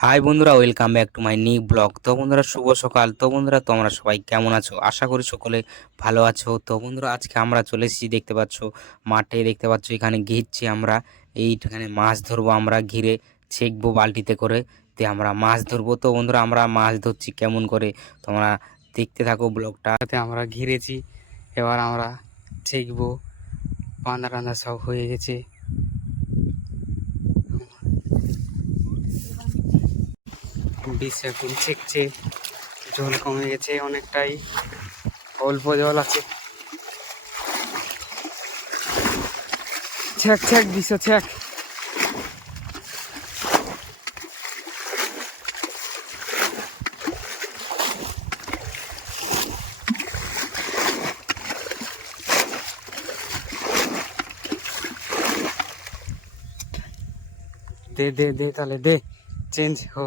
High বন্ধুরা welcome back to my new blog তো বন্ধুরা, শুভ সকাল। তো বন্ধুরা, তোমরা সবাই কেমন আছো? আশা করি সকলে ভালো আছো। তো বন্ধুরা, আজকে আমরা চলে এসেছি, দেখতে পাচ্ছ, মাঠে, দেখতে পাচ্ছ, এখানে ঘিরছি আমরা। এইখানে মাছ ধরবো আমরা, ঘিরে ছেঁকবো বালতিতে করে। তে আমরা মাছ ধরবো। তো বন্ধুরা, আমরা মাছ ধরছি কেমন করে? তোমরা দেখতে থাকো ব্লগটা। আমরা ঘিরেছি। এবার আমরা ছেঁকবো। বাঁধা টান্ধা সব হয়ে গেছে। বিষ এখন ছেঁকছে, জল কমে গেছে অনেকটাই, অল্প জল আছে। ছ্যাক ছ্যাক বিষ ছ্যাক দে দে দে তাহলে, দে চেঞ্জ হো।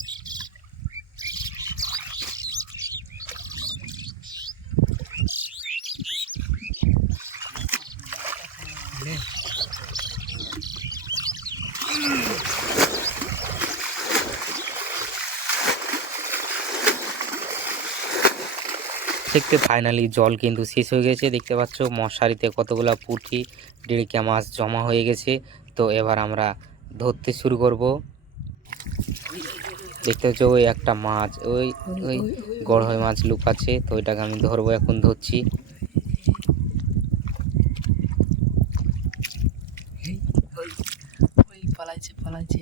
দেখতে ফাইনালি জল কিন্তু শেষ হয়ে গেছে। দেখতে পাচ্ছ মশারিতে কতগুলো পুঁটি ডিড়িকা মাছ জমা হয়ে গেছে। তো এবার আমরা ধরতে শুরু করব। দেখতে পাচ্ছ ওই একটা মাছ, ওই ওই গড়হই মাছ লুকাচ্ছে। তো ওইটাকে আমি ধরবো, এখন ধরছি। ওই পালাইছে।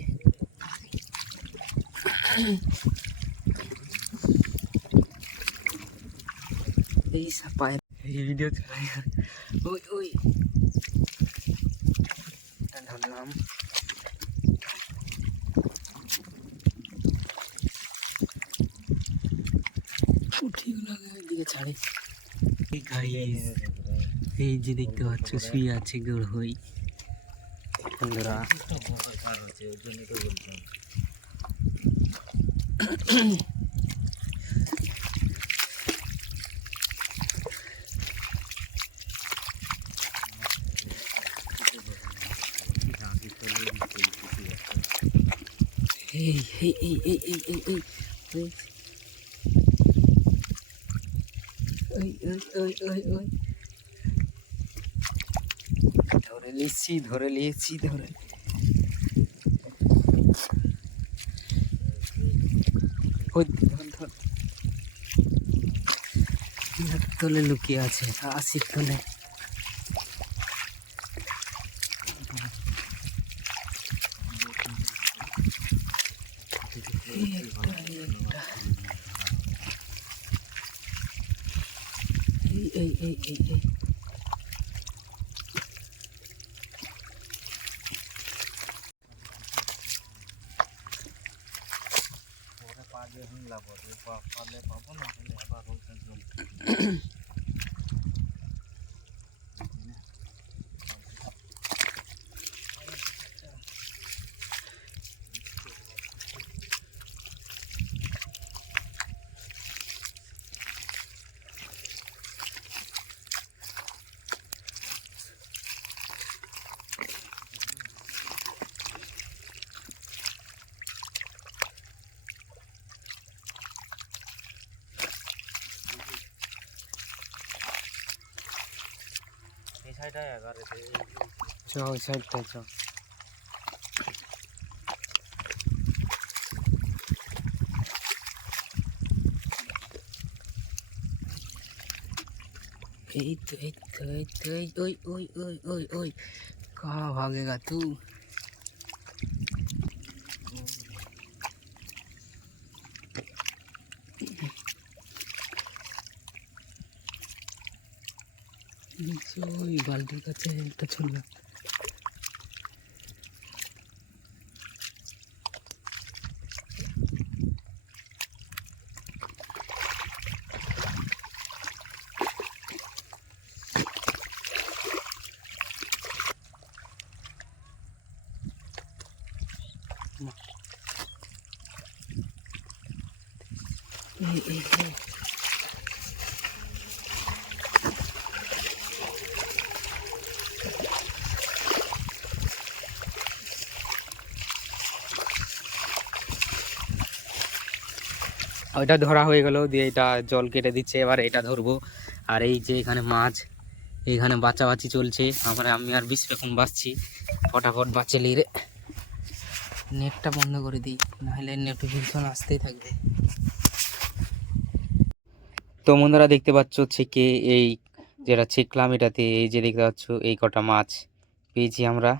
Ih, apaan? Ini video terakhir. Uy, uy. Tanam-tanam. Putih lagi ke cari. ini, guys. Jadi kita waktu sui aja ya, gul hui. এই এই এই এই এই এই এই এই ওই ওই ওই ওই ওই ধরে নিয়েছি ধরে ধর। ধর তলে লুকিয়ে আছে আসির তলে। এই এই এই এই পরে পা দিয়ে হিংলা পরে পালে পাবো না হলে আবার এই এই এই চ ওই সাইডটা চ এই তো এই তো এই তো এই ওই ওই ওই ওই ওই कहाँ भागेगा तू দেখছ ওই বালতির কাছে একটা ছিল এই এই ওইটা ধরা হয়ে গেল, দিয়ে এটা জল কেটে দিচ্ছে, এবার এটা ধরবো। আর এই যে এখানে মাছ, এইখানে বাঁচাবাচি চলছে। আমরা আমি আর বিশ এখন বাঁচছি। ফটাফট বাঁচে রে। নেটটা বন্ধ করে দিই, নাহলে নোটিফিকেশন আসতেই থাকবে। তো বন্ধুরা, দেখতে পাচ্ছ ছেকে এই যেটা ছেকলাম এটাতে, এই যে দেখতে পাচ্ছ, এই কটা মাছ পেয়েছি আমরা।